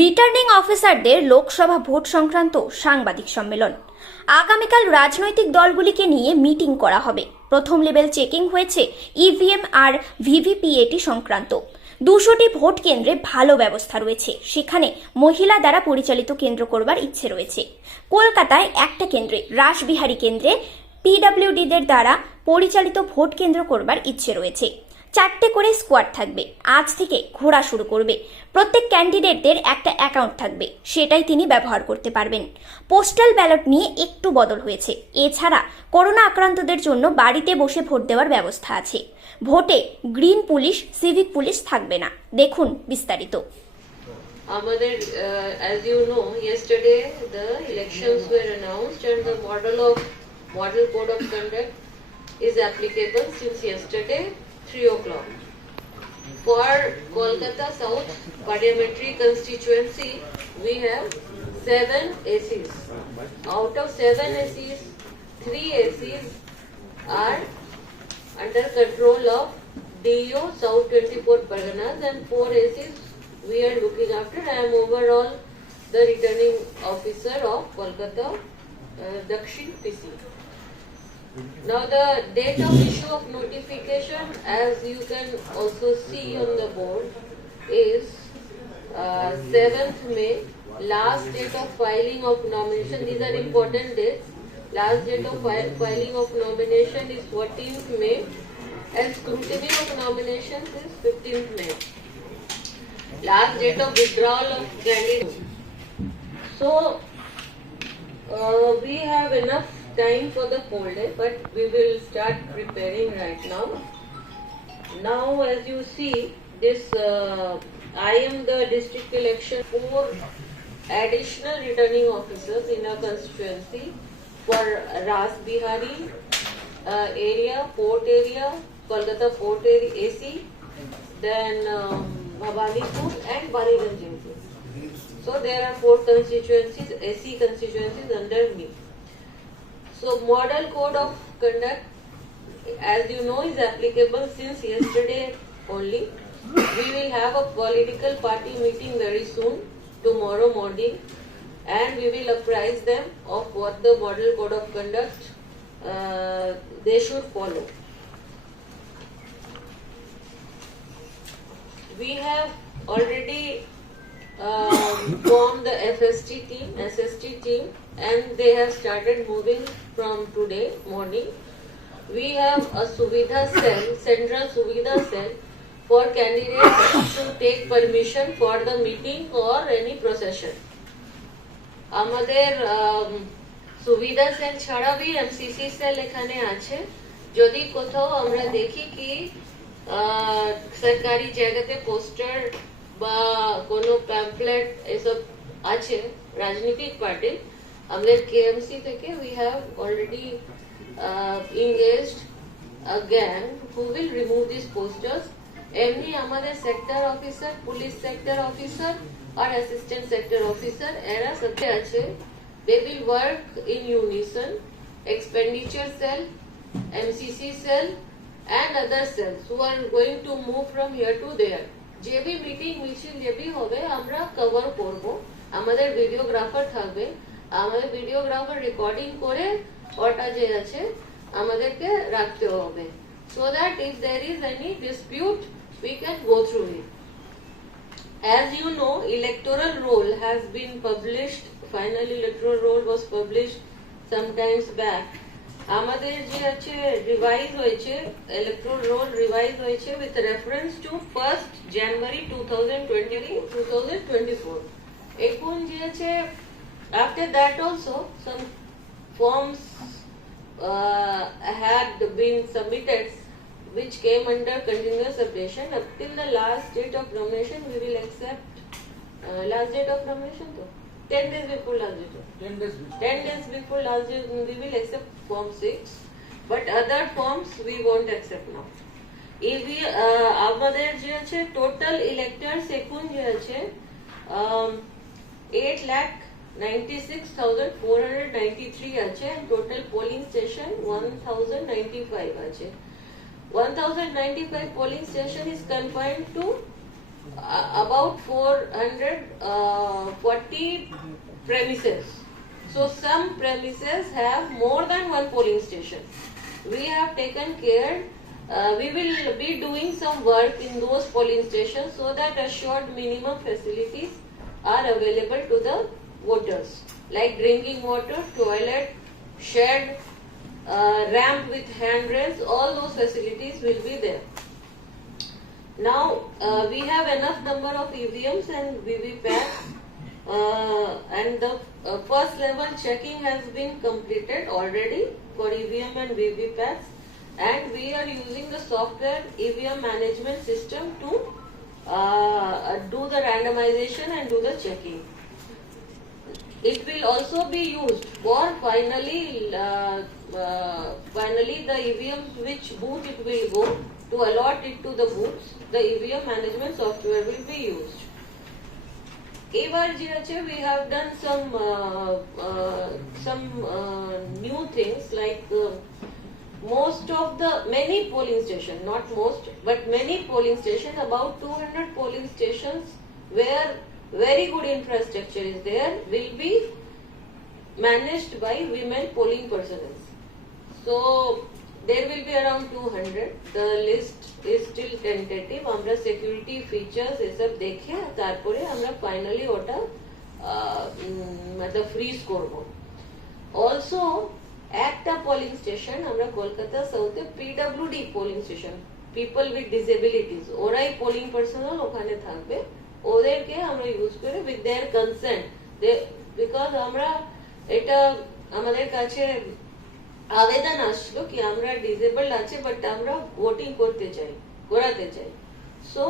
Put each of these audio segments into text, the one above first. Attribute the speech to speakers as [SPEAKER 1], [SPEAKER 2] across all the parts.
[SPEAKER 1] Returning অফিসারদের Lok Sabha vote সংক্রান্ত সাংবাদিক সম্মেলন। আগামীকাল রাজনৈতিক দলগুলিকে নিয়ে মিটিং করা হবে। প্রথম লেভেল চেকিং হয়েছে ইভিএম আর ভিভিপিএটি সংক্রান্ত। দুশোটি ভোট কেন্দ্রে ভালো ব্যবস্থা রয়েছে। সেখানে মহিলা দ্বারা পরিচালিত কেন্দ্র করবার ইচ্ছে রয়েছে। কলকাতায় একটা কেন্দ্রে, রাসবিহারী কেন্দ্রে পিডব্লিউডিদের দ্বারা পরিচালিত ভোট কেন্দ্র করবার ইচ্ছে রয়েছে। চারটে করে স্কোয়াড থাকবে। আজ থেকে ঘোরা শুরু করবে। প্রত্যেক ক্যান্ডিডেটদের একটা অ্যাকাউন্ট থাকবে। সেটাই তিনি ব্যবহার করতে পারবেন। পোস্টাল ব্যালট নিয়ে একটু বদল হয়েছে। এছাড়া করোনা আক্রান্তদের জন্য বাড়িতে বসে ভোট দেওয়ার ব্যবস্থা আছে। ভোটে গ্রিন পুলিশ সিভিক পুলিশ থাকবে না। দেখুন বিস্তারিত।
[SPEAKER 2] আমাদের as you know, yesterday the elections were announced and the model of, model code of conduct is applicable since yesterday. 3 o'clock for kolkata south parliamentary constituency we have seven acs out of seven acs three acs are under control of DO South 24 Parganas and four ACs we are looking after. I am overall the returning officer of Kolkata uh, Dakshin PC. Now the date of issue of notification as you can also see on the board is uh, 7th May. Last date of filing of nomination, these are important dates. Last date of fi- filing of nomination is 14th May and scrutiny of nominations is 15th May. Last date of withdrawal of candidates. So, uh, we have enough time for the day, but we will start preparing right now. Now, as you see, this uh, I am the district election for additional returning officers in our constituency for Ras Bihari uh, area, port area, Kolkata port area, AC, then um, Bhabanipur and Baliganj. So there are four constituencies, AC constituencies under me. So model code of conduct, as you know, is applicable since yesterday only. We will have a political party meeting very soon, tomorrow morning, and we will apprise them of what the model code of conduct uh, they should follow. We have already um, formed the FST team, SST team, and they have started moving from today morning. We have a Suvidha cell, central Suvidha cell, for candidates to take permission for the meeting or any procession. আমাদের সুবিধা sell ছাড়া ছাড়াবি MCC sell এখানে আছে যদি কোথাও আমরা দেখি কি সরকারি জায়গাতে পোস্টার বা কোনো প্যাম্পলেট এসব আছে রাজনৈতিক পার্টির আমাদের কেএমসি থেকে we have already engaged a gang who will remove these posters এমনি আমাদের sector officer police sector officer আর অ্যাসিস্ট্যান্ট সেক্টর অফিসার এরা সাথে আছে they will work in unison expenditure cell mcc cell and other cells who are going to move from here to there যে be meeting মিছিল যে B হবে আমরা cover করব আমাদের ভিডিওগ্রাফার থাকবে আমাদের ভিডিওগ্রাফার রেকর্ডিং করে ওটা যে আছে, আমাদেরকে রাখতে হবে। So that if there is any dispute we can go through it as you no electoral role has been published final electoral role was published sometimes back আমাদের যে আছে রিভাইজ হয়েছে ইলেকট্রোল রোল রিভাইজ হয়েছে with reference to first January two thousand twenty three two thousand twenty four এখন যে আছে After that also some forms uh, had been submitted which came under continuous updation up till the last date of nomination we will accept uh, last date of nomination though 10 days before last date
[SPEAKER 3] 10 days before.
[SPEAKER 2] 10 days before last date we will accept form 6 but other forms we won't accept now EV আমাদের যে আছে total electors এখন যে আছে eight lakh Ninety six thousand four hundred ninety three আছে total polling station one thousand ninety five আছে one thousand ninety five polling station is confined to uh, about 440 premises. So some premises have more than one polling station. We have taken care. Uh, we will be doing some work in those polling stations so that assured minimum facilities are available to the voters, like drinking water, toilet, shed, uh, ramp with handrails. All those facilities will be there. Now uh, we have enough number of EVMs and VVPATs, uh, and the uh, first level checking has been completed already for EVM and VVPATs, and we are using the software EVM management system to uh, do the randomization and do the checking. It will also be used for finally, uh, uh, finally the EVMs which booth it will go to allot it to the booths, the EVM management software will be used. AYGHA we have done some uh, uh, some uh, new things like uh, most of the many polling station not most but many polling station about 200 polling stations where very good infrastructure is there will be managed by women polling personnel so there will be around 200 the list is still tentative আমরা security features এসব দেখে তারপরে আমরা finally ওটা আহ, উম, মতলব fridge করব also একটা polling station আমরা Kolkata সাউথে PWD polling station people with disabilities ওরাই পোলিং পার্সোনাল ওখানে থাকবে ওদেরকে আমরা ইউজ করে উইথ দেয়ার কনসেন্ট বিকজ আমরা এটা আমাদের কাছে আবেদন আসলো কি আমরা ডিসেবল আছে বাট আমরা ভোটিং করতে চাই, করাতে চাই। So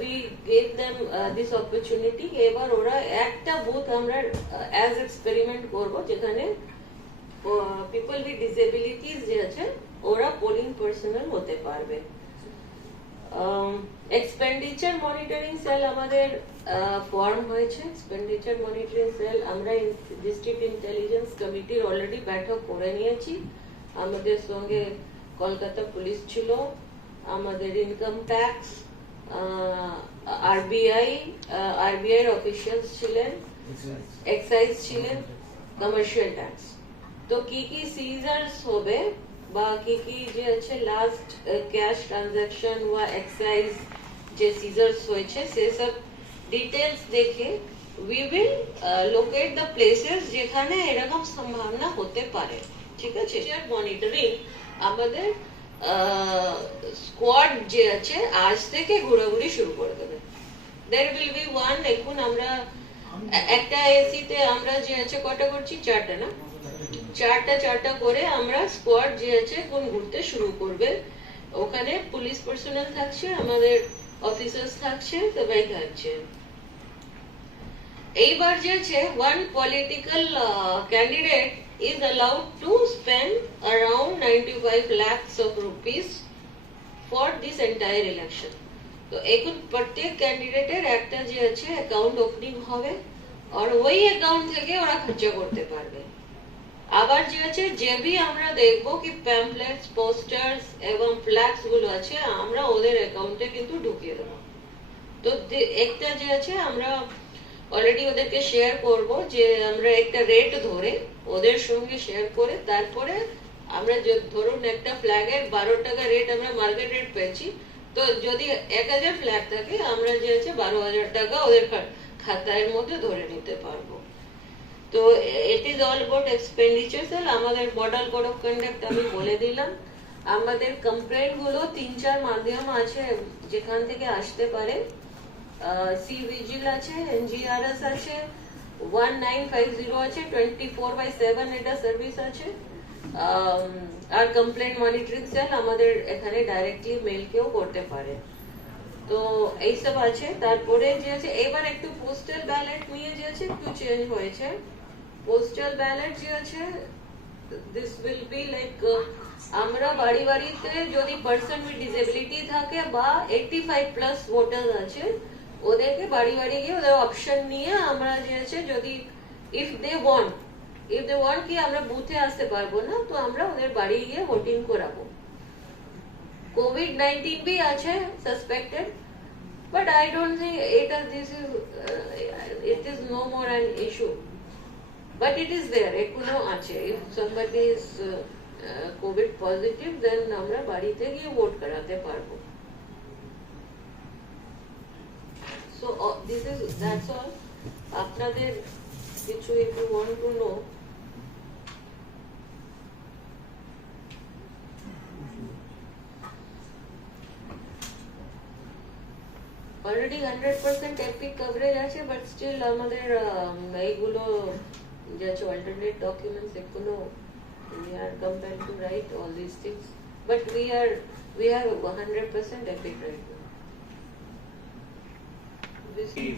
[SPEAKER 2] we gave them this opportunity এবার ওরা একটা বুথ আমরা অ্যাজ এক্সপেরিমেন্ট করব, যেখানে পিপল উইথ ডিসেবিলিটিস যে আছে, ওরা পোলিং পার্সোনাল হতে পারবে। এক্সপেন্ডিচার মনিটরিং সেল আমাদের ফর্ম হয়েছে। এক্সপেন্ডিচার মনিটরিং সেল আমরা ডিস্ট্রিক্ট ইন্টেলিজেন্স কমিটির অলরেডি বৈঠক করে নিয়েছি। আমাদের সঙ্গে কলকাতা পুলিশ ছিল আমাদের income tax RBI RBI officials ছিলেন এক্সাইজ ছিলেন কমার্শিয়াল ট্যাক্স তো কি কি সিজার্স হবে? বা কি কি যে আছে লাস্ট ক্যাশ ট্রানজাকশন বা এক্সাইজ যে সিজার্স হয়েছে সেসব ডিটেলস দেখে we will locate the places যেখানে এরকম সম্ভাবনা হতে পারে ঠিক আছে মনিটরিং আমাদের স্কোয়াড যে আছে আজ থেকে ঘোরাঘুরি শুরু করে দেবে দের উইল বি ওয়ান এখন আমরা একটা এসিতে আমরা যে আছে কটা করছি চারটা না চারটা চারটা করে আমরা স্কোয়াড যে আছে কোন ঘুরতে শুরু করবে। ওখানে পুলিশ পার্সোনাল থাকছে, আমাদের অফিসার্স থাকছে, সবাই থাকছে। এইবার যে আছে one political candidate is allowed to spend around ninety five lakhs of rupees for this entire election তো এখন প্রত্যেক ক্যান্ডিডেটের একটা যে আছে অ্যাকাউন্ট ওপেনিং হবে, আর ওই অ্যাকাউন্ট থেকে ওরা খরচা করতে পারবে। আবার যে আছে, যে বি আমরা দেখব কি প্যাম্পলেটস পোস্টার্স এবং ফ্ল্যাক্সগুলো আছে, আমরা ওদের অ্যাকাউন্টে কিন্তু ঢুকিয়ে দেবো। তো একটা যে আছে, আমরা অলরেডি ওদেরকে শেয়ার করব, যে আমরা একটা রেট ধরে ওদের সঙ্গে শেয়ার করে তারপরে আমরা ধরুন একটা ফ্ল্যাগের বারো টাকা রেট আমরা মার্কেট রেট পেয়েছি, তো যদি এক হাজার ফ্ল্যাগ থাকে, আমরা যে আছে বারো হাজার টাকা ওদের খাতার মধ্যে ধরে নিতে পারব। তো it is all about expenditure cell আমাদের মডেল কোড অফ কন্ডাক্ট আমি বলে দিলাম। আমাদের কমপ্লেনগুলো তিন চার মাধ্যম আছে যেখান থেকে আসতে পারে। সি ভিজিল আছে এনজিআরএস আছে ওয়ান নাইন ফাইভ জিরো আছে টোয়েন্টি ফোর বাই সেভেন এটা সার্ভিস আছে। আর কমপ্লেন মনিটরিং সেল আমাদের এখানে ডাইরেক্টলি মেল কেও করতে পারে। তো এইসব আছে। তারপরে যে আছে, এবার একটু পোস্টাল ব্যালেট নিয়ে যে আছে, একটু চেঞ্জ হয়েছে। পোস্টাল ব্যালেট যে আছে দিস উইল বি লাইক আমরা বাড়ি বাড়িতে যদি পার্সন উইথ ডিসেবিলিটি থাকে বা এইটি ফাইভ প্লাস ভোটার আছে ওদেরকে বাড়ি বাড়ি গিয়ে ওদের অপশন নিয়ে আমরা যে আছে যদি if they want if they want কি আমরা বুথে আসতে পারবো না তো আমরা ওদের বাড়ি গিয়ে ভোটিং করাবো কোভিড নাইন্টিন भी আছে suspected But I don't think it, uh, this is, uh, it is no more an issue. But it is there, এখনো আছে. If somebody is uh, uh, COVID positive, then আমরা বাড়িতে গিয়ে vote করাতে পারবো. So uh, this is, that's all. আপনাদের কিছু if you want to know, already hundred percent EPIC coverage আছে বাট স্টিল আমাদের um, এইগুলো judge alternate documents, EPUNO. We are compelled to write all these things. But we are we have 100% epic right now.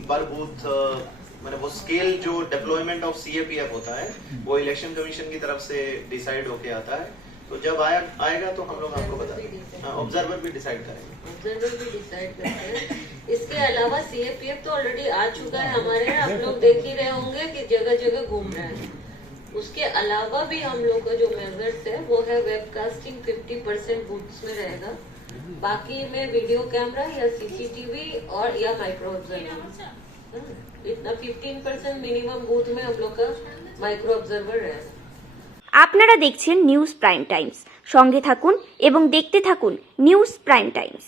[SPEAKER 3] पर booth uh, मैंने वो scale जो deployment of CAPF होता है हम्म। वो इलेक्शन कमीशन की तरफ़ से डिसाइड होके आता है तो जब आया आएगा तो हम लोग आपको बता ऑब्जर्वर भी डिसाइड हाँ, करेंगे
[SPEAKER 2] ऑब्जर्वर भी डिसाइड करेंगे इसके अलावा सीएपीएफ तो ऑलरेडी आ चुका है हमारे यहाँ आप लोग देख ही रहे होंगे कि जगह जगह घूम रहे हैं उसके अलावा भी हम लोग का जो मेजर्स है वो है वेबकास्टिंग 50 परसेंट बूथ्स में रहेगा बाकी में वीडियो कैमरा या सीसीटीवी और या माइक्रो ऑब्जर्वर इतना 15 परसेंट मिनिमम बूथ में हम लोग का माइक्रो ऑब्जर्वर रहेगा
[SPEAKER 1] আপনারা দেখছেন নিউজ প্রাইম টাইমস সঙ্গে থাকুন এবং দেখতে থাকুন নিউজ প্রাইম টাইমস